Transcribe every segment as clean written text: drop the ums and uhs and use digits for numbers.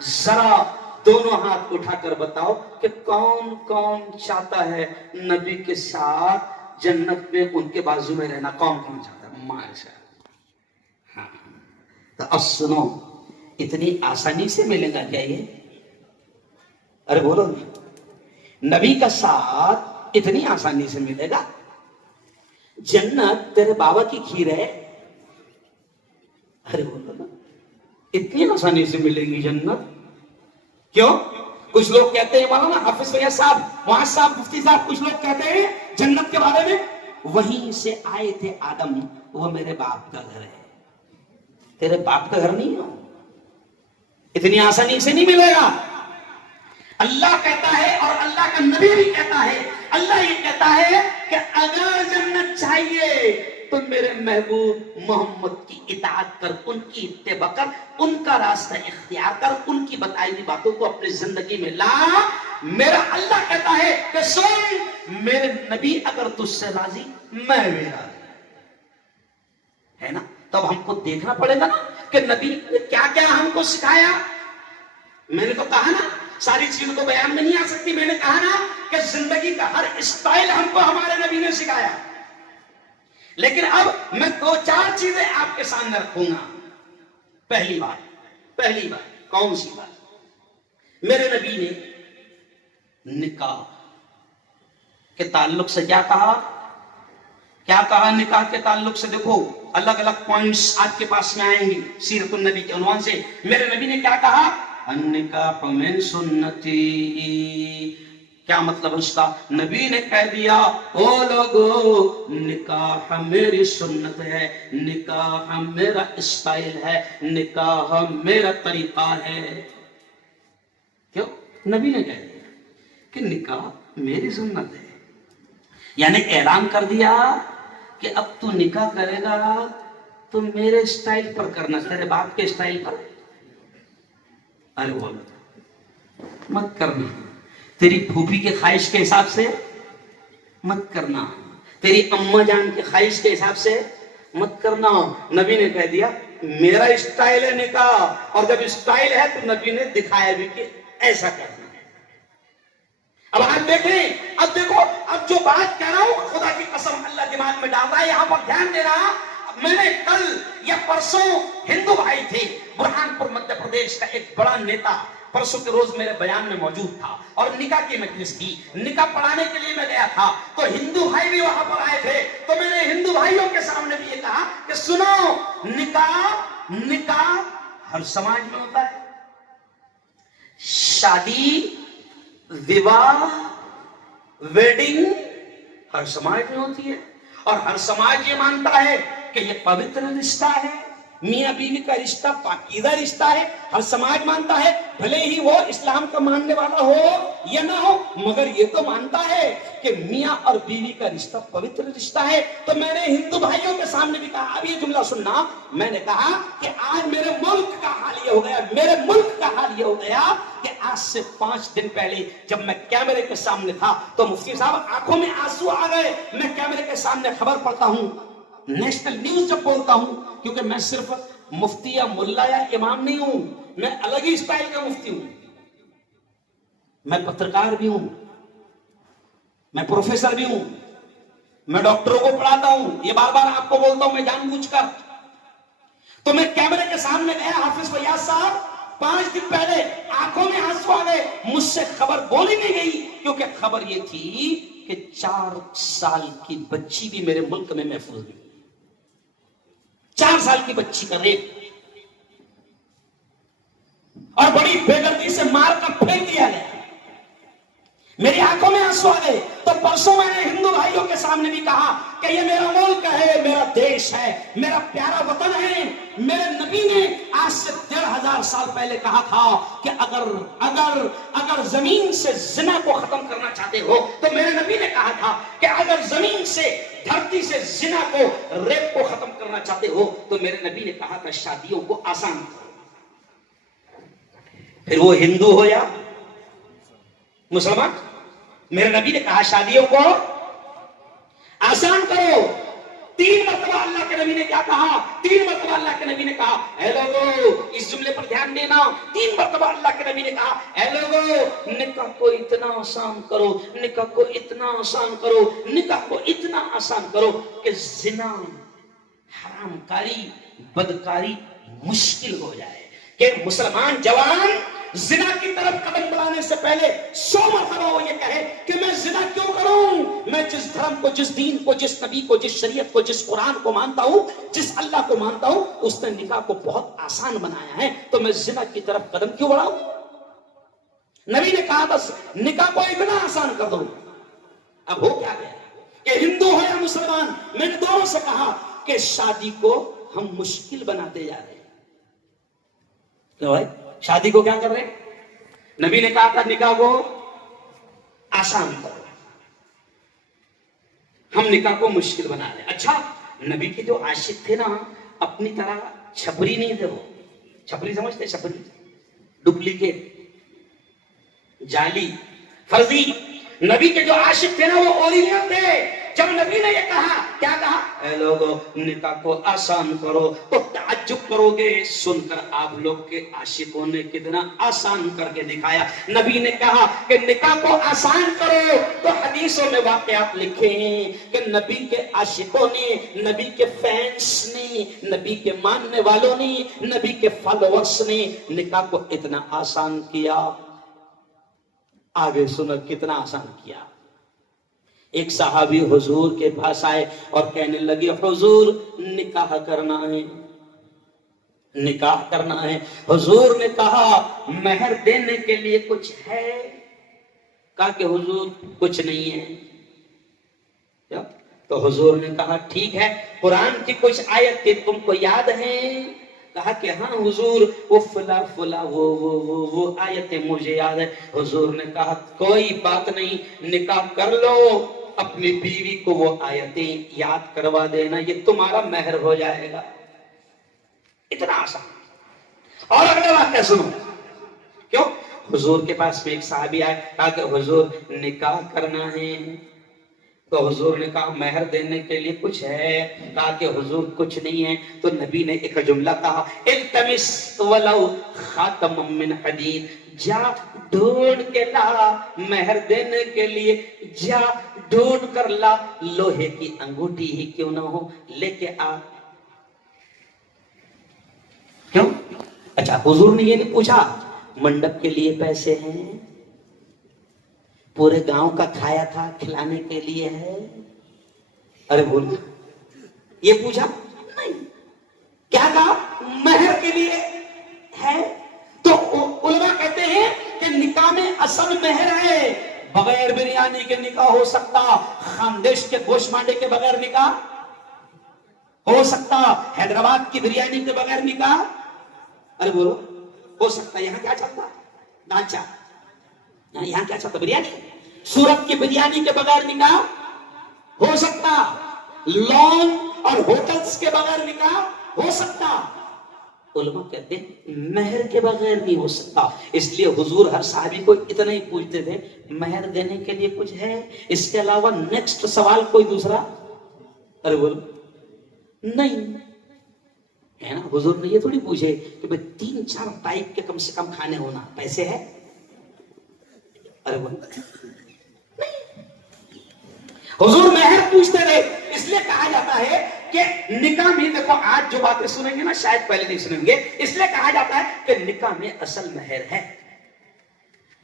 ذرا دونوں ہاتھ اٹھا کر بتاؤ کہ کون کون چاہتا ہے نبی کے ساتھ جنت میں ان کے بازو میں رہنا؟ کون کون چاہتا ہے؟ ماشاء اللہ. ہاں تو اب سنو، اتنی آسانی سے ملے گا کیا یہ؟ ارے بولو، نبی کا ساتھ اتنی آسانی سے ملے گا؟ جنت تیرے بابا کی کھیر ہے؟ ارے بولو نا، اتنی آسانی سے ملے گی جنت؟ کیوں؟ کچھ لوگ کہتے ہیں مولانا حافظ فیاض صاحب، معاذ صاحب، مفتی صاحب، کچھ لوگ کہتے ہیں جنت کے بارے میں وہیں سے آئے تھے آدم، وہ میرے باپ کا گھر ہے. تیرے باپ کا گھر نہیں ہے، اتنی آسانی سے نہیں ملے گا. اللہ کہتا ہے اور اللہ کا نبی بھی کہتا ہے، اللہ یہ کہتا ہے کہ اگر جنت چاہیے تو میرے محبوب محمد کی اطاعت کر، ان کی اتباع کر، ان کا راستہ اختیار کر، ان کی بتائی ہوئی باتوں کو اپنی زندگی میں لا. میرا اللہ کہتا ہے کہ سن، میرے نبی اگر تجھ سے راضی، میں بھی راضی ہے نا. تب ہم کو دیکھنا پڑے گا نا کہ نبی نے کیا کیا ہم کو سکھایا. میں نے تو کہا نا ساری چیزوں کو بیان میں نہیں آ سکتی. میں نے کہا نا کہ زندگی کا ہر اسٹائل ہم کو ہمارے نبی نے سکھایا. لیکن اب میں دو چار چیزیں آپ کے سامنے رکھوں گا. پہلی بات کون سی بات؟ میرے نبی نے نکاح کے تعلق سے کیا کہا؟ کیا کہا نکاح کے تعلق سے؟ دیکھو الگ الگ پوائنٹس آپ کے پاس میں آئیں گی سیرت النبی کے عنوان سے. میرے نبی نے کیا کہا؟ النکاح من سنتی. کیا مطلب اس کا؟ نبی نے کہہ دیا او لوگو نکاح میری سنت ہے، نکاح میرا اسٹائل ہے، نکاح میرا طریقہ ہے. کیوں؟ نبی نے کہہ دیا کہ نکاح میری سنت ہے، یعنی اعلان کر دیا کہ اب تو نکاح کرے گا تو میرے اسٹائل پر کرنا، تیرے باپ کے اسٹائل پر. ارے بولو مت کرنا، تیری پھوپھی کے خواہش کے حساب سے مت کرنا، تیری اماں جان کی خواہش کے حساب سے مت کرنا. نبی نے کہہ دیا میرا اسٹائل ہے نکاح، اور جب اسٹائل ہے تو نبی نے دکھایا بھی کہ ایسا کرنا ہے. اب آپ دیکھیں، اب دیکھو، اب جو بات کہہ رہا ہوں خدا کی قسم اللہ دماغ میں ڈال رہا ہے، یہاں پر دھیان دینا. میں نے کل یا پرسوں ہندو بھائی تھے برہان پور مدھیہ پردیش کا ایک بڑا نیتا، پرسوں کے روز میرے بیان میں موجود تھا اور نکاح کی مجلس تھی، نکاح پڑھانے کے لیے میں گیا تھا تو ہندو بھائی بھی وہاں پر آئے تھے. تو میں نے ہندو بھائیوں کے سامنے بھی یہ کہا کہ سنو، نکاح ہر سماج میں ہوتا ہے، شادی وواہ ویڈنگ ہر سماج میں ہوتی ہے، اور ہر سماج یہ مانتا ہے کہ یہ پوتر رشتہ ہے، میاں بیوی کا رشتہ پاکیزہ رشتہ ہے. ہر سماج مانتا ہے، بھلے ہی وہ اسلام کا ماننے والا ہو یا نہ ہو، مگر یہ تو مانتا ہے کہ میاں اور بیوی کا رشتہ پوتر رشتہ ہے. تو میں نے ہندو بھائیوں کے سامنے بھی کہا، اب یہ جملہ سننا، میں نے کہا کہ آج میرے ملک کا حال یہ ہو گیا، میرے ملک کا حال یہ ہو گیا کہ آج سے 5 دن پہلے جب میں کیمرے کے سامنے تھا تو مفتی صاحب آنکھوں میں آنسو آ گئے. میں کیمرے کے سامنے خبر پڑھتا ہوں، نیشنل نیوز جب بولتا ہوں، کیونکہ میں صرف مفتی یا ملا یا امام نہیں ہوں، میں الگ ہی اسٹائل کا مفتی ہوں، میں پترکار بھی ہوں، میں پروفیسر بھی ہوں، میں ڈاکٹروں کو پڑھاتا ہوں، یہ بار بار آپ کو بولتا ہوں میں جان بوجھ کر. تو میں کیمرے کے سامنے گیا، حافظ فیاض صاحب 5 دن پہلے آنکھوں میں آنسو آ گئے، مجھ سے خبر بولی نہیں گئی، کیونکہ خبر یہ تھی کہ 4 سال کی بچی بھی میرے ملک میں محفوظ نہیں. 4 سال کی بچی کا ریپ اور بڑی بے دردی سے مار کر پھینک دیا گیا. میری آنکھوں میں آنسو آ گئے. تو پرسوں میں نے ہندو بھائیوں کے سامنے بھی کہا کہ یہ میرا ملک ہے، میرا دیش ہے، میرا پیارا وطن ہے. میرے نبی نے آج سے 1500 سال پہلے کہا تھا کہ اگر زمین سے زنا کو ختم کرنا چاہتے ہو، تو میرے نبی نے کہا تھا کہ اگر زمین سے، دھرتی سے زنا کو، ریپ کو ختم کرنا چاہتے ہو تو میرے نبی نے کہا تھا شادیوں کو آسان کرو. پھر وہ ہندو ہو یا مسلمان، میرے نبی نے کہا شادیوں کو آسان کرو. तीन मरतबा अल्लाह के नबी ने क्या कहा? तीन मरतबा अल्लाह के नबी ने कहा, ऐ लोगो, इस जुमले पर ध्यान देना, तीन मरतबा अल्लाह के नबी ने कहा, ऐ लोगो, निकाह को इतना आसान करो, निकाह को इतना आसान करो, निकाह को इतना आसान करो कि जिना, हरामकारी, बदकारी मुश्किल हो जाए। कि मुसलमान जवान जिना की तरफ कदम बढ़ाने से पहले 100 मरतबा वो ये कहे कि मैं जिना क्यों करूं? मैं जिस धर्म को, जिस दीन को, जिस नबी को, जिस शरीयत को, जिस कुरान को मानता हूं, जिस अल्लाह को मानता हूं, उसने निकाह को बहुत आसान बनाया है, तो मैं जिना की तरफ कदम क्यों बढ़ाऊं? नबी ने कहा बस निकाह को इतना आसान कर दो। अब हो क्या गया कि हिंदू हो या मुसलमान, मैंने दोनों से कहा कि शादी को हम मुश्किल बनाते जा रहे हैं। क्यों भाई? शादी को क्या कर रहे हैं? नबी ने कहा था निकाह को आसान करो, हम निकाह को मुश्किल बना रहे हैं। अच्छा, नबी के जो आशिक थे ना, अपनी तरह छपरी नहीं थे वो। छपरी समझते? छपरी, डुप्लीकेट, जाली, फर्जी। नबी के जो आशिक थे ना, वो ओरिजिनल थे। जब नबी ने ये कहा, क्या कहा? ऐ लोगों, निकाह को आसान करो, तो ताज्जुब करोगे सुनकर आप लोग के आशिकों ने कितना आसान करके दिखाया। नबी ने कहा कि निकाह को आसान करो, तो हदीसों में वाकयात लिखे हैं कि नबी के आशिकों ने, नबी के फैंस ने, नबी के मानने वालों ने, नबी के फॉलोअर्स ने निकाह को इतना आसान किया। आगे सुनो कितना आसान किया। एक सहाबी हुजूर के पास आए और कहने लगे, हुजूर निकाह करना है, निकाह करना है। हुजूर ने कहा, महर देने के लिए कुछ है? कहा कि हुजूर कुछ नहीं है। क्या? तो हुजूर ने कहा, ठीक है, कुरान की कुछ आयतें तुमको याद हैं? कहा कि हाँ हुजूर, वो फला फला वो आयतें मुझे याद है। हुजूर ने कहा, कोई बात नहीं, निकाह कर लो, अपनी बीवी को वो आयतें याद करवा देना, ये तुम्हारा महर हो जाएगा। इतना आसान। और अगला वाक्य सुनो। क्यों? हुजूर के पास में एक साहबी आए, कहा कि हुजूर निकाह करना है। तो हुजूर ने कहा, महर देने के लिए कुछ है? कहा कि हुजूर कुछ नहीं है। तो नबी ने एक जुमला कहा, इल्तमिस वलौ खातम मिन हदीद, जा ढूंढ के ला, महर देने के लिए जा ढूंढ कर ला, लोहे की अंगूठी ही क्यों ना हो, लेके आ। क्यों? अच्छा, हुजूर ने ये नहीं पूछा मंडप के लिए पैसे हैं, पूरे गांव का खाया था खिलाने के लिए है? अरे बोल, ये पूछा नहीं। क्या कहा? महर के लिए है। तो उलमा कहते हैं कि निकाह में असल महर है। बगैर बिरयानी के निकाह हो सकता, खानदेश के गोश्त मांडे के बगैर निकाह हो सकता, हैदराबाद की बिरयानी के बगैर निकाह, अरे बोलो, हो सकता। यहाँ क्या चलता? दांचा। यहाँ क्या चलता? बिरयानी। सूरत की बिरयानी के बगैर निकाह हो सकता, लॉन और होटल्स के बगैर निकाह हो सकता। उलमा कहते हैं महर के बगैर नहीं हो सकता। इसलिए हुजूर हर साहबी को इतना ही पूछते थे, महर देने के लिए कुछ है? इसके अलावा नेक्स्ट सवाल कोई दूसरा? अरे बोलो नहीं है ना। हुजूर ने ये थोड़ी पूछे कि भाई 3-4 टाइप के कम से कम खाने होना, पैसे है? अरे बोलो हुजूर महर पूछते थे। इसलिए कहा जाता है कि निकाह में, देखो आज जो बातें सुनेंगे ना शायद पहले नहीं सुनेंगे, इसलिए कहा जाता है कि निकाह में असल महर है,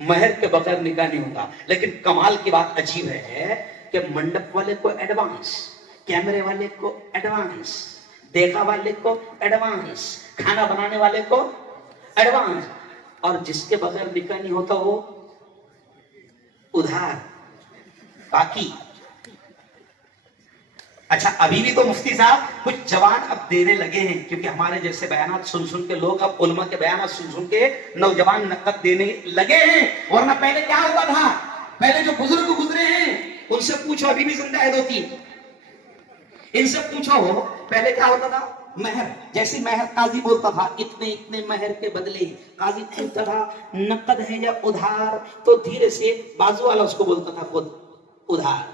महर के बगैर निकाह नहीं होता। लेकिन कमाल की बात अजीब है कि मंडप वाले को एडवांस, कैमरे वाले को एडवांस, देखा वाले को एडवांस, खाना बनाने वाले को एडवांस, और जिसके बगैर निकाह नहीं होता वो उधार, बाकी। अच्छा, अभी भी तो मुफ्ती साहब कुछ जवान अब देने लगे हैं, क्योंकि हमारे जैसे बयानात सुन सुन के लोग, अब उलमा के बयानात सुन सुन के नौजवान नकद देने लगे हैं। वरना पहले क्या होता था? पहले जो बुजुर्ग गुजरे हैं उनसे पूछो, अभी भी जिंदा है 2-3, इनसे पूछो हो पहले क्या होता था? महर, जैसे महर काजी बोलता था इतने इतने महर के बदले, काजी पूछता था नकद है या उधार, तो धीरे से बाजू वाला उसको बोलता था खुद उधार।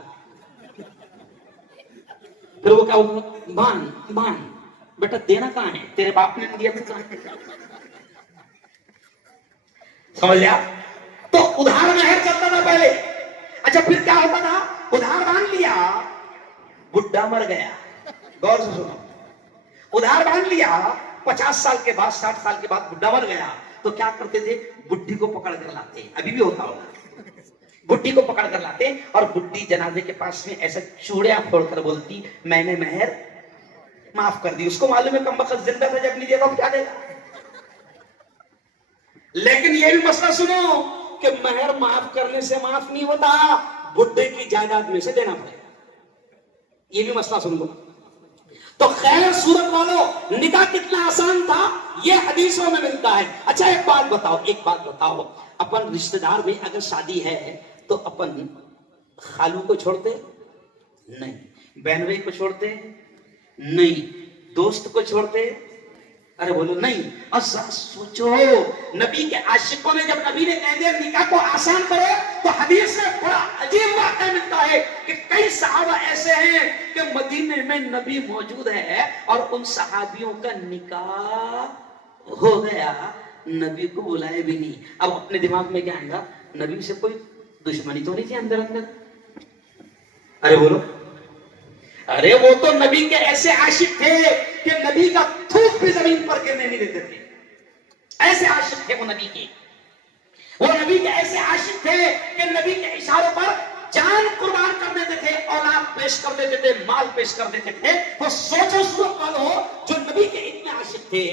फिर वो क्या बोलता, बांध बेटा, देना कहाँ है, तेरे बाप ने दिया तो कहाँ है? समझ लिया? तो उधार महर चलता था पहले। अच्छा फिर क्या होता था, उधार बांध लिया, बुढ़ा मर गया, गौर से सुनो, उधार बांध लिया, 50 साल के बाद 60 साल के बाद बुढ़ा मर गया, तो क्या करते थे, बुढ़ी को पकड़ कर लाते, अभी भी होता होगा, बुढ़ी को पकड़ कर लाते और बुढ़ी जनाजे के पास में ऐसा चूड़ियां फोड़कर बोलती, मैंने महर माफ कर दी। उसको मालूम है कमबख्त जिंदा था जब नहीं देगा क्या देगा। लेकिन ये भी मसला सुनो कि महर माफ करने से माफ नहीं होता, बुढ़े की जायदाद में से देना पड़ेगा, ये भी मसला सुन लो। तो खैर सूरत वालों, निकाह कितना आसान था ये हदीसों में मिलता है। अच्छा एक बात बताओ, अपन रिश्तेदार में अगर शादी है तो अपन खालू को छोड़ते नहीं, बहन भाई को छोड़ते नहीं, दोस्त को छोड़ते, अरे बोलो नहीं। और सोचो नबी के आशिकों ने, जब नबी ने कह दिया निकाह को आसान करो, तो हदीस में बड़ा अजीब वाक़या मिलता है कि कई सहाबा ऐसे हैं कि मदीने में नबी मौजूद है और उन सहाबियों का निकाह हो गया, नबी को बुलाए भी नहीं। अब अपने दिमाग में क्या आएगा, नबी से कोई दुश्मनी तो नहीं थी अंदर अंदर? अरे बोलो, अरे वो तो नबी के ऐसे आशिक थे कि नबी का थूक भी जमीन पर गिरने नहीं देते थे, ऐसे आशिक थे वो नबी के। वो नबी के ऐसे आशिक थे कि नबी के इशारों पर जान कुर्बान कर देते थे, औलाद पेश कर देते थे, माल पेश कर देते थे। तो सोचो सूरत वालों, जो नबी के इतने आशिक थे,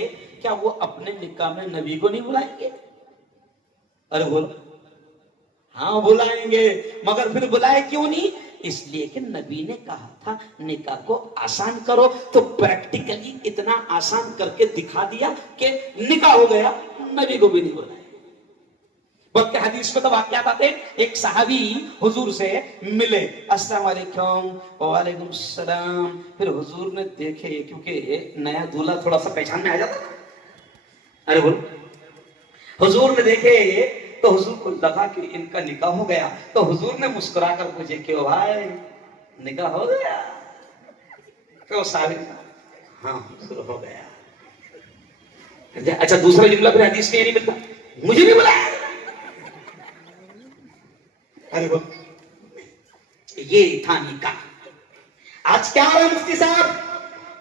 क्या वो अपने निकाह में नबी को नहीं बुलाएंगे? अरे बोलो, हाँ बुलाएंगे, मगर फिर बुलाए क्यों नहीं? इसलिए कि नबी ने कहा था निकाह को आसान करो, तो प्रैक्टिकली इतना आसान करके दिखा दिया कि निकाह हो गया, नबी को भी नहीं बुलाया। बल्कि हदीस में तो वाक़यात आते, एक सहाबी हुजूर से मिले, अस्सलाम वालेकुम, वालेकुम सलाम। फिर हुजूर ने देखे, क्योंकि नया दूल्हा थोड़ा सा पहचान में आ जाता, अरे बोलो, हुजूर ने देखे तो हुजूर को लगा कि इनका निकाह हो गया, तो हुजूर ने मुस्कुरा कर पूछे, क्यों भाई निकाह हो गया? तो साहब हाँ हुजूर हो गया। अच्छा दूसरा जुमला फिर हदीस में नहीं मिलता, मुझे भी बुलाया। अरे वो ये था निकाह। आज क्या हो रहा मुफ्ती साहब,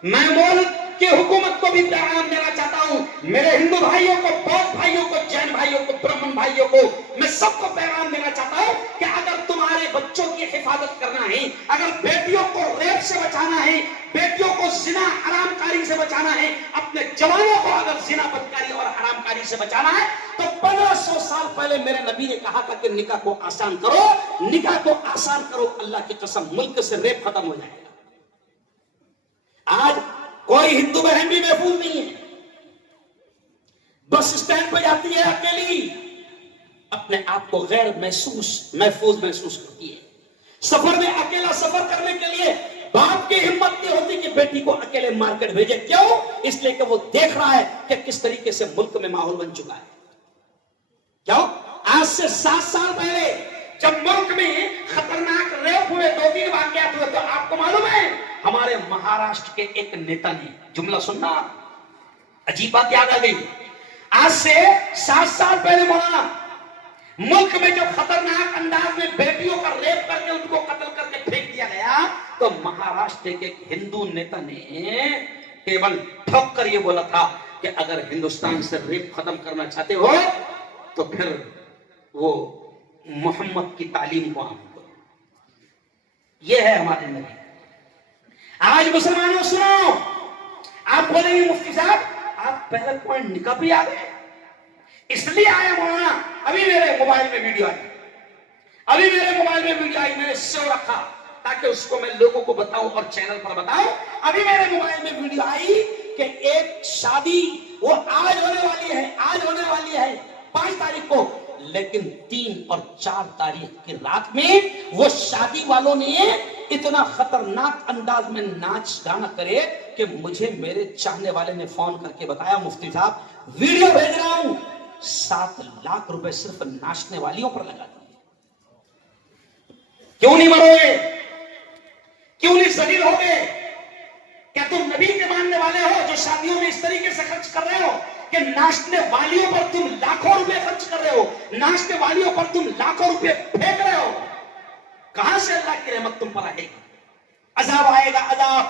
मैं मुल्क की हुकूमत को भी पैगाम देना चाहता हूं, मेरे हिंदू भाइयों को, बौद्ध भाइयों को, जैन भाइयों को, ब्राह्मण भाइयों को, मैं सबको पैगाम देना चाहता हूं कि अगर तुम्हारे बच्चों की हिफाजत करना है, अगर बेटियों को रेप से बचाना है, बेटियों को जिना हरामकारी से बचाना है, अपने जवानों को अगर जिना बदकारी और हरामकारी से बचाना है, तो 1500 साल पहले मेरे नबी ने कहा था कि निकाह को आसान करो, निकाह को आसान करो, अल्लाह की कसम मुल्क से रेप खत्म हो जाएगा। आज कोई हिंदू बहन भी महफूज नहीं है, बस स्टैंड पर जाती है अकेली, अपने आप को गैर महफूज महसूस करती है। सफर में अकेला सफर करने के लिए बाप की हिम्मत नहीं होती कि बेटी को अकेले मार्केट भेजे। क्यों? इसलिए कि वो देख रहा है कि किस तरीके से मुल्क में माहौल बन चुका है। क्यों? आज से 7 साल पहले जब मुल्क में खतरनाक रेप हुए, 2-3 वाकयात हुए, तो आपको मालूम है हमारे महाराष्ट्र के एक नेता ने, जुमला सुनना, अजीब बात याद आ गई, आज से 7 साल पहले मौलाना मुल्क में जो खतरनाक अंदाज में बेटियों का रेप करके उनको कत्ल करके फेंक दिया गया, तो महाराष्ट्र के एक हिंदू नेता ने केवल ठोक कर ये बोला था कि अगर हिंदुस्तान से रेप खत्म करना चाहते हो तो फिर वो मोहम्मद की तालीम को आम करो। ये है हमारे नबी। आज मुसलमानों सुनो, आप बोलेंगे मुफ्ती साहब आप पहला पॉइंट निकाह पे आ गए, इसलिए आया मौलाना। अभी मेरे मोबाइल में वीडियो आई, मैंने सेव रखा ताकि उसको मैं लोगों को बताऊं और चैनल पर बताऊं। अभी मेरे मोबाइल में वीडियो आई कि एक शादी वो आज होने वाली है 5 तारीख को, लेकिन 3 और 4 तारीख की रात में वो शादी वालों ने इतना खतरनाक अंदाज में नाच गाना करे कि मुझे मेरे चाहने वाले ने फोन करके बताया, मुफ्ती साहब वीडियो भेज रहा हूं, 7 लाख रुपए सिर्फ नाचने वालियों पर लगा दिए। क्यों नहीं मरोगे? क्यों नहीं जलील होगे? کے ماننے والے ہو جو شادیوں میں اس طریقے سے خرچ کر رہے ہو کہ ناچنے والیوں پر تم لاکھوں روپے خرچ کر رہے ہو، ناچنے والیوں پر تم لاکھوں روپے پھینک رہے ہو، کہاں سے اللہ کی رحمت تم پر آئے گی؟ عذاب آئے گا، عذاب۔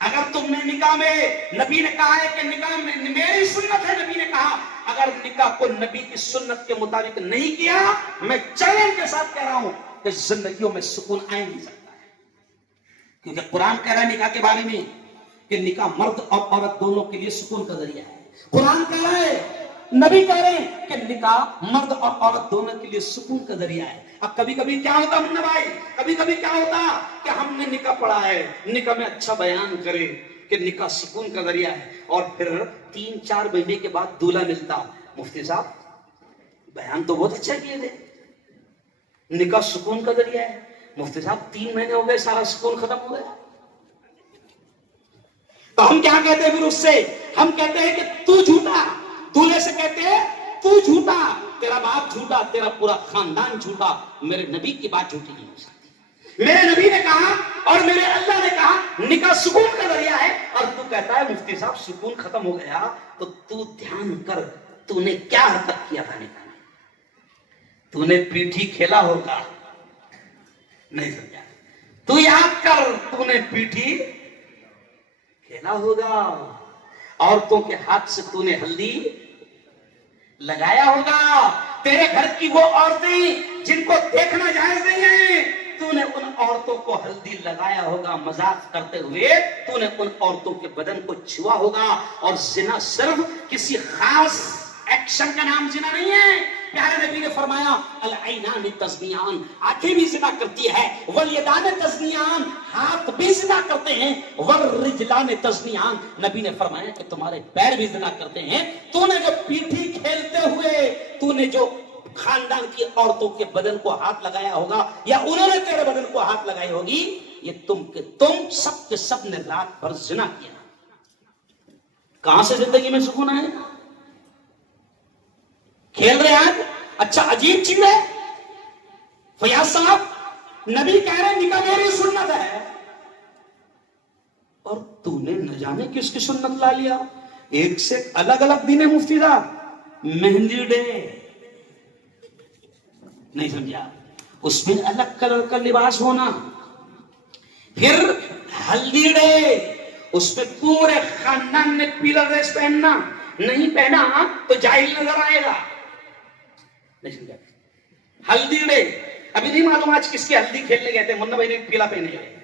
اگر تم نے نکاح میں، نبی نے کہا ہے کہ نکاح میں میری سنت ہے، نبی نے کہا اگر نکاح کو نبی کی سنت کے مطابق نہیں کیا، میں چیلنج کے ساتھ کہہ رہا ہوں کہ زندگیوں میں سکون آ نہیں سکتا ہے، کیونکہ قرآن کہہ رہا ہے نکاح کے بارے میں کہ نکاح مرد اور عورت دونوں کے لیے سکون کا ذریعہ ہے۔ قرآن کہہ رہا ہے، نبی کہہ رہے ہیں کہ نکاح مرد اور عورت دونوں کے لیے سکون کا ذریعہ ہے۔ اب کبھی کبھی کیا ہوتا منہ بھائی، کبھی کبھی کیا ہوتا کہ ہم نے نکاح پڑھا ہے، نکاح میں اچھا بیان کرے کہ نکاح سکون کا ذریعہ ہے، اور پھر 3-4 مہینے کے بعد دولہا ملتا، مفتی صاحب بیان تو بہت اچھا کیے تھے، نکاح سکون کا ذریعہ ہے، مفتی صاحب 3 مہینے ہو گئے سارا سکون ختم ہو گیا۔ تو ہم کیا کہتے ہیں پھر اس سے؟ ہم کہتے ہیں کہ تو جھوٹا، دولہے سے کہتے ہیں تو جھوٹا، تیرا باپ جھوٹا، تیرا پورا خاندان جھوٹا، میرے نبی کی بات جھوٹی نہیں ہو سکتی۔ میرے نبی نے کہا اور میرے اللہ نے کہا نکاح سکون کا ذریعہ ہے، اور تو کہتا ہے مفتی صاحب سکون ختم ہو گیا، تو دھیان کر تو نے کیا حرکت کیا تھا نکاح میں؟ تو نے پیٹھی کھیلا ہوگا، نہیں سمجھا؟ تو یاد کر تو نے پیٹھی کھیلا ہوگا، عورتوں کے ہاتھ سے تو نے ہلدی لگایا ہوگا، تیرے گھر کی وہ عورتیں جن کو دیکھنا جائز نہیں ہے، تو نے ان عورتوں کو ہلدی لگایا ہوگا، مذاق کرتے ہوئے تو نے ان عورتوں کے بدن کو چھوا ہوگا۔ اور زنا صرف کسی خاص ایکشن کا نام زنا نہیں ہے، پیارے نبی نے فرمایا العینان تزنیان، آنکھیں بھی زنا کرتی ہے، والیدان تزنیان، ہاتھ بھی زنا کرتے ہیں، والرجلان تزنیان، نبی نے فرمایا کہ تمہارے پیر بھی زنا کرتے ہیں۔ تو نے جو پیٹھی کھیلتے ہوئے تو نے جو خاندان کی عورتوں کے بدن کو ہاتھ لگایا ہوگا، یا انہوں نے تیرے بدن کو ہاتھ لگائی ہوگی، یہ تم سب کے سب نے رات بھر زنا کیا، کہاں سے زندگی میں سکون آئے؟ کھیل رہے ہیں اچھا عجیب چیز ہے، فیاض صاحب نبی کہہ رہے نکاح میری سنت ہے، اور تو نے نہ جانے کس کی سنت لا لیا، ایک سے الگ الگ دن ہے مفتی صاحب، مہندی ڈے نہیں سمجھا، اس میں الگ کلر کا لباس ہونا، پھر ہلدی ڈے اس میں پورے خاندان نے پیلا ڈریس پہننا، نہیں پہنا تو جاہل نظر آئے گا، نہیں سمجھا؟ ہلدی ڈے ابھی نہیں معلوم آج کس کی ہلدی کھیلنے گئے تھے، منا بھائی نے پیلا پہنے گئے،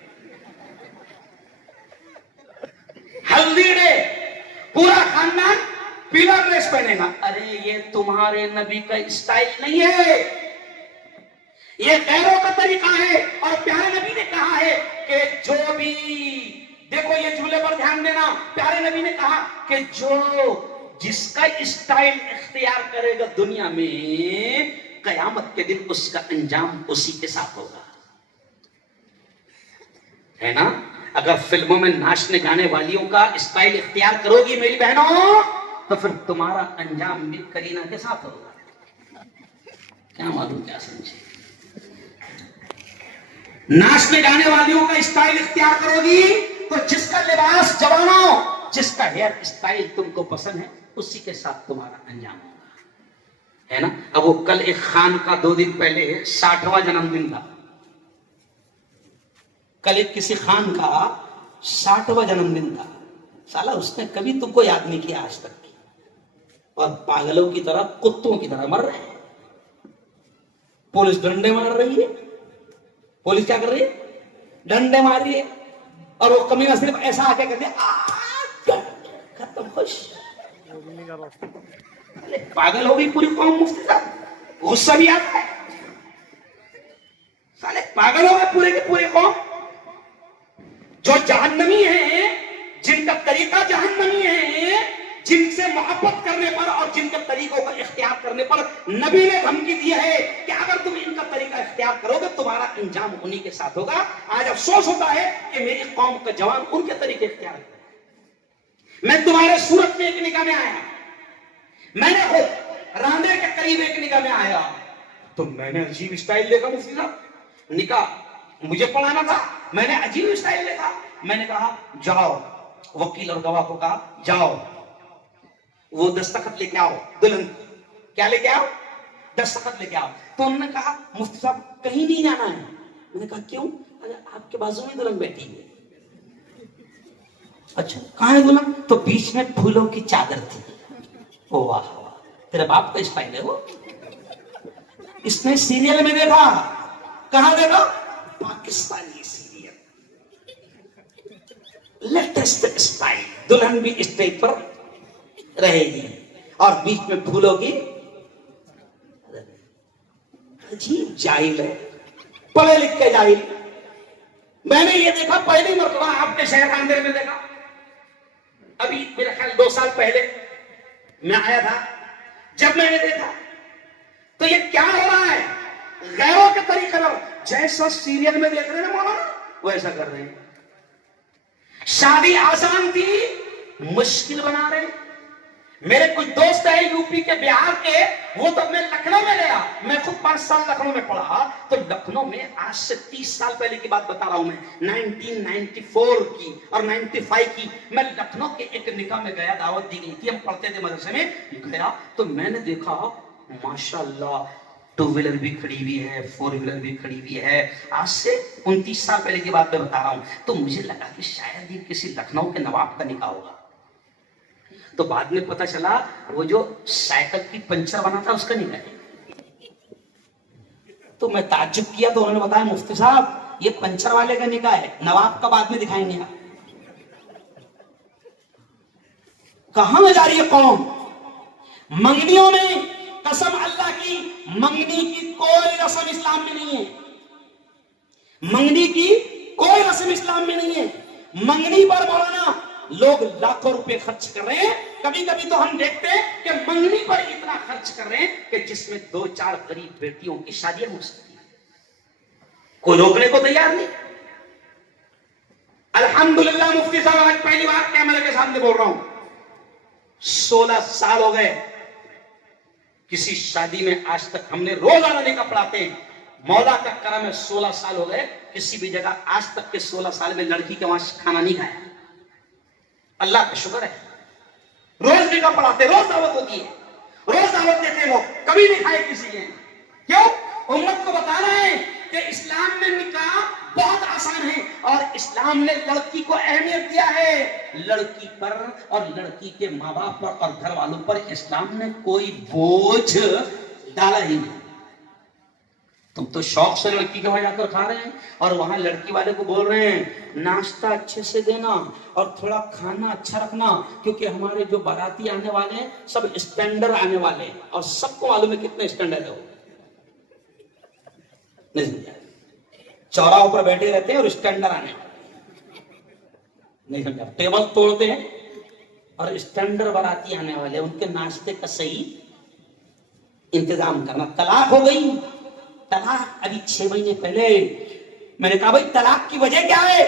ہلدی ڈے پورا خاندان پیلا ڈریس پہنے گا، ارے یہ تمہارے نبی کا اسٹائل نہیں ہے، یہ غیروں کا طریقہ ہے، اور پیارے نبی نے کہا ہے کہ جو بھی دیکھو یہ جملے پر دھیان دینا، پیارے نبی نے کہا کہ جو جس کا اسٹائل اختیار کرے گا دنیا میں، قیامت کے دن اس کا انجام اسی کے ساتھ ہوگا، ہے نا؟ اگر فلموں میں ناچنے گانے والیوں کا اسٹائل اختیار کرو گی میری بہنوں، تو پھر تمہارا انجام بھی کرینہ کے ساتھ ہوگا، کیا معلوم کیا سمجھے؟ ناچنے گانے والیوں کا اسٹائل اختیار کرو گی تو جس کا لباس جوانوں، جس کا ہیئر اسٹائل تم کو پسند ہے، اسی کے ساتھ تمہارا انجام ہوگا، ہے نا؟ اب وہ کل ایک خان کا 2 دن پہلے 60واں جنم دن تھا، کل ایک کسی خان کا 60واں جنم دن تھا، سالا اس نے کبھی تم کو یاد نہیں کیا آج تک، اور پاگلوں کی طرح کتوں کی طرح مر رہے ہیں، پولیس ڈنڈے مار رہی ہے، پولیس کیا کر رہی ہے؟ ڈنڈے مار رہی ہے، اور وہ کمینہ صرف ایسا آ کے کہتے ہیں ختم خوش، پاگل ہو گئی پوری قوم مفتی صاحب، غصہ بھی آتا ہے، سالے پاگل ہو گئے پورے کی پوری قوم، جو جہنمی ہیں، جن کا طریقہ جہنمی ہے، جن سے محبت کرنے پر اور جن کے طریقوں کا اختیار کرنے پر نبی نے دھمکی دی ہے کہ اگر تم ان کا طریقہ اختیار کرو گے تمہارا انجام انہی کے ساتھ ہوگا۔ آج افسوس ہوتا ہے کہ میری قوم کا جوان ان کے طریقے اختیار کرتا ہے۔ میں تمہارے صورت میں ایک نکاح میں آیا، میں نے خود راندے کے قریب ایک نکاح میں آیا تو میں نے عجیب اسٹائل دیکھا مفتی صاحب، نکاح مجھے پڑھانا تھا، میں نے عجیب اسٹائل دیکھا، میں نے کہا جاؤ वकील और गवाह को कहा जाओ वो दस्तखत लेके आओ, दुल्हन क्या लेके आओ, दस्तखत लेके आओ। तो उन्होंने कहा मुफ्ती साहब कहीं नहीं जाना है। मैंने कहा क्यों? अरे आपके बाजू में दुल्हन बैठी है। अच्छा कहाँ है दुल्हन? तो बीच में फूलों की चादर थी। ओ वाह वाह, तेरे बाप का स्टाइल है वो। इसने सीरियल में देखा। कहां देखा? पाकिस्तानी सीरियल, लेटेस्ट स्टाइल, दुल्हन भी स्टेज पर रहेगी और बीच में फूलों की। अजीब जाहिल है, पढ़े लिख के जाहिल। मैंने ये देखा पहली मरतबा आपके शहर अंदर में देखा, अभी मेरे ख्याल 2 साल पहले मैं आया था। जब मैंने देखा तो ये क्या हो रहा है, गैरों के तरीके पर जैसा सीरियल में देख रहे हैं मौलाना वैसा कर रहे हैं। शादी आसान थी मुश्किल बना रहे। मेरे कुछ दोस्त है यूपी के, बिहार के, वो तो मैं लखनऊ में गया, मैं खुद 5 साल लखनऊ में पढ़ा। तो लखनऊ में आज से 30 साल पहले की बात बता रहा हूं मैं, 1994 की और 95 की। मैं लखनऊ के एक निकाह में गया, दावत दी गई थी, हम पढ़ते थे मदरसे में। गया तो मैंने देखा माशाल्लाह 2 व्हीलर भी खड़ी हुई है, 4 व्हीलर भी खड़ी हुई है। आज से 29 साल पहले की बात मैं बता रहा हूं। तो मुझे लगा कि शायद ये किसी लखनऊ के नवाब का निकाह होगा। तो बाद में पता चला वो जो साइकिल की पंचर बना था उसका निकाह है। तो मैं ताज्जुब किया तो उन्होंने बताया मुफ्ती साहब ये पंचर वाले का निकाह है, नवाब का बाद में दिखाएंगे आप। कहां में जा रही है कौम? मंगनियों में, कसम अल्लाह की, मंगनी की कोई रस्म इस्लाम में नहीं है। मंगनी की कोई रस्म इस्लाम में नहीं है। मंगनी पर मौलाना लोग लाखों रुपए खर्च कर रहे हैं। कभी कभी तो हम देखते हैं कि मंगनी पर इतना खर्च कर रहे हैं कि जिसमें 2-4 गरीब बेटियों की शादियां हो सकती है, कोई रोकने को तैयार नहीं। अल्हम्दुलिल्लाह मुफ्ती साहब आज पहली बार कैमरे के सामने बोल रहा हूं, 16 साल हो गए किसी शादी में आज तक हमने रोजाना निकाह पढ़ाते हैं। मौला का करम है 16 साल हो गए किसी भी जगह आज तक के 16 साल में लड़की के वहां खाना नहीं खाया। अल्लाह का शुक्र है, रोज निकाह पढ़ाते, रोज दावत होती है, रोज दावत देते लोग, कभी नहीं खाए किसी ने। क्यों? उम्मत को बताना है कि इस्लाम में निकाह बहुत आसान है और इस्लाम ने लड़की को अहमियत दिया है। लड़की पर और लड़की के माँ बाप पर और घर वालों पर इस्लाम ने कोई बोझ डाला ही नहीं। तुम तो शौक से लड़की के वहां जाकर खा रहे हैं और वहां लड़की वाले को बोल रहे हैं नाश्ता अच्छे से देना और थोड़ा खाना अच्छा रखना, क्योंकि हमारे जो बाराती आने वाले हैं सब स्टैंडर्ड आने वाले हैं और सबको मालूम है कितने स्टैंडर्ड है वो। नहीं समझा? चौराहों पर बैठे रहते हैं और स्टैंडर्ड आने वाले, नहीं समझा? टेबल तोड़ते हैं और स्टैंडर्ड बाराती आने वाले, उनके नाश्ते का सही इंतजाम करना। तलाक हो गई, तलाक अभी 6 महीने पहले मैंने कहा भाई तलाक की वजह क्या है?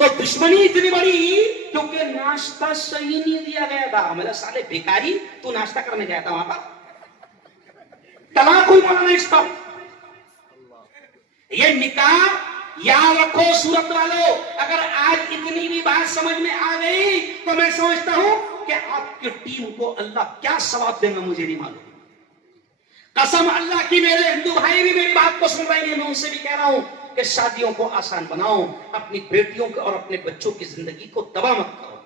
तो दुश्मनी इतनी बड़ी क्योंकि नाश्ता सही नहीं दिया गया था। मेरा साले भिखारी, तू नाश्ता करने गया था वहां पर, तलाक हुई मौलाना इसका। ये निकाह याद रखो सूरत वालों, अगर आज इतनी भी बात समझ में आ गई तो मैं समझता हूं कि आपकी टीम को अल्लाह क्या सवाब देगा मुझे नहीं मालूम। कसम अल्लाह की, मेरे हिंदू भाई भी मेरी बात को सुन रहे हैं, मैं उनसे भी कह रहा हूं कि शादियों को आसान बनाओ, अपनी बेटियों को और अपने बच्चों की जिंदगी को तबाह मत करो।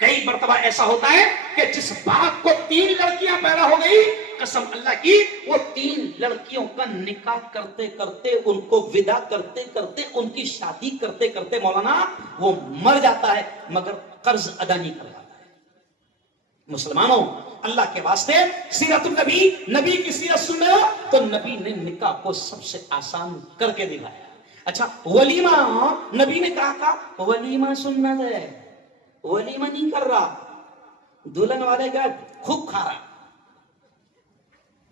कई मरतबा ऐसा होता है कि जिस बाप को 3 लड़कियां पैदा हो गई, कसम अल्लाह की, वो 3 लड़कियों का निकाह करते करते, उनको विदा करते करते, उनकी शादी करते करते मौलाना वो मर जाता है मगर कर्ज अदा नहीं कर पाता है। मुसलमानों, अल्लाह के वास्ते सीरतुल नबी, नबी की सीरत सुनो तो नबी ने निकाह को सबसे आसान करके दिखाया। अच्छा वलीमा, नबी ने कहा था वलीमा सुन्नत है, वलीमा नहीं कर रहा, दुल्हन वाले का खूब खा रहा।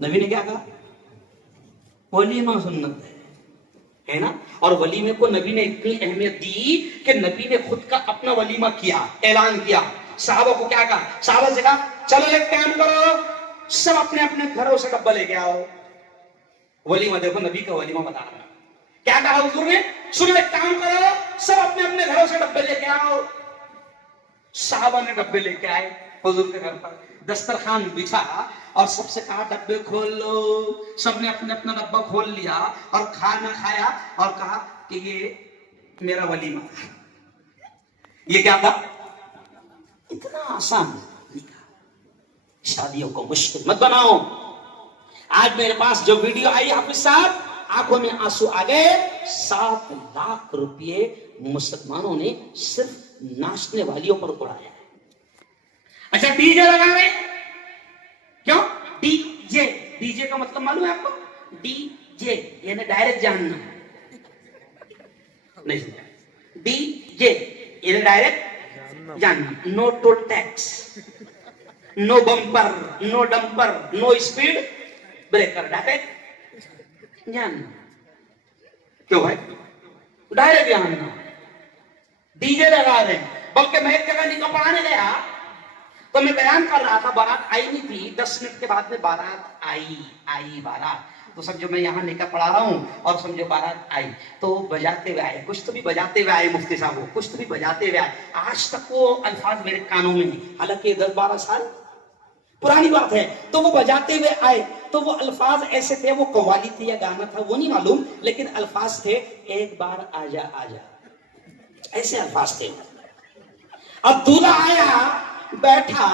नबी ने क्या कहा? वलीमा सुन्नत है ना? और वलीमे को नबी ने इतनी अहमियत दी कि नबी ने खुद का अपना वलीमा किया, ऐलान किया। साहबा को क्या कहा? साहबा से कहा चलो एक काम करो, सब अपने अपने घरों से डब्बा लेके आओ, वलीमा देखो नबी का वलीमा बता रहा है। क्या कहा हुजूर ने? सुनो एक काम करो, सब अपने अपने घरों से डब्बे लेके आओ। साहबा ने डब्बे लेके आए हुजूर के घर पर, दस्तरखान बिछा और सबसे कहा डब्बे खोल लो। सबने अपने अपना डब्बा खोल लिया और खाना खाया और कहा कि ये मेरा वलीमा था। ये क्या था? इतना आसान। शादियों को मुश्किल मत बनाओ। आज मेरे पास जो वीडियो आई हाफिज साहब, आंखों में आंसू आ गए। 7 लाख रुपए मुसलमानों ने सिर्फ नाचने वालियों पर उड़ाया। अच्छा डीजे लगा रहे, क्यों? डीजे, डीजे का मतलब मालूम है आपको? डीजे यानी डायरेक्ट जानना नहीं, डीजे यानी डायरेक्ट जानना। No toll tax, no bumper, no dumper, no speed breaker, direct जानना। क्यों भाई? डायरेक्ट जानना। डीजे लगा रहे। बल्कि मैं एक जगह निकाह पढ़ाने गया तो मैं बयान कर रहा था, बारात आई नहीं थी, 10 मिनट के बाद में बारात आई बारात। तो समझो मैं यहाँ निकाह पढ़ा रहा हूँ और समझो बारात आई, तो बजाते हुए आए, कुछ तो भी बजाते हुए आए मुफ्ती साहब, वो कुछ तो भी बजाते हुए आए। आज तक वो अल्फाज मेरे कानों में, हालांकि 10-12 साल पुरानी बात है। तो वो बजाते हुए आए, तो वो अल्फाज ऐसे थे, वो कव्वाली थी या गाना था वो नहीं मालूम, लेकिन अल्फाज थे एक बार आजा आजा, ऐसे अल्फाज थे। अब दूल्हा आया, बैठा,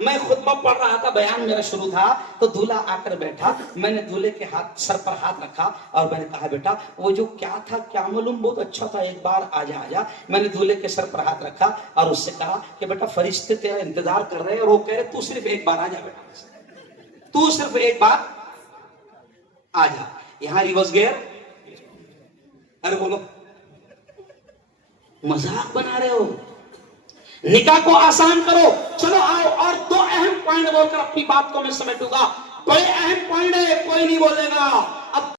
मैं खुतबा पढ़ रहा था, बयान मेरा शुरू था, तो दूल्हा आकर बैठा। मैंने दूल्हे के हाथ, सर पर हाथ रखा और मैंने कहा बेटा वो जो क्या था क्या मालूम, बहुत अच्छा था, एक बार आजा आजा। मैंने दूल्हे के सर पर हाथ रखा और उससे कहा कि बेटा फरिश्ते तेरा इंतजार कर रहे हैं, और वो कह रहे तू सिर्फ एक बार आजा बेटा, तू सिर्फ एक बार आजा। यहां रिवर्स गियर, अरे बोलो मजाक बना रहे हो, निकाह को आसान करो। चलो आओ, और 2 अहम पॉइंट बोलकर अपनी बात को मैं समेटूंगा। बड़े अहम पॉइंट है, कोई नहीं बोलेगा।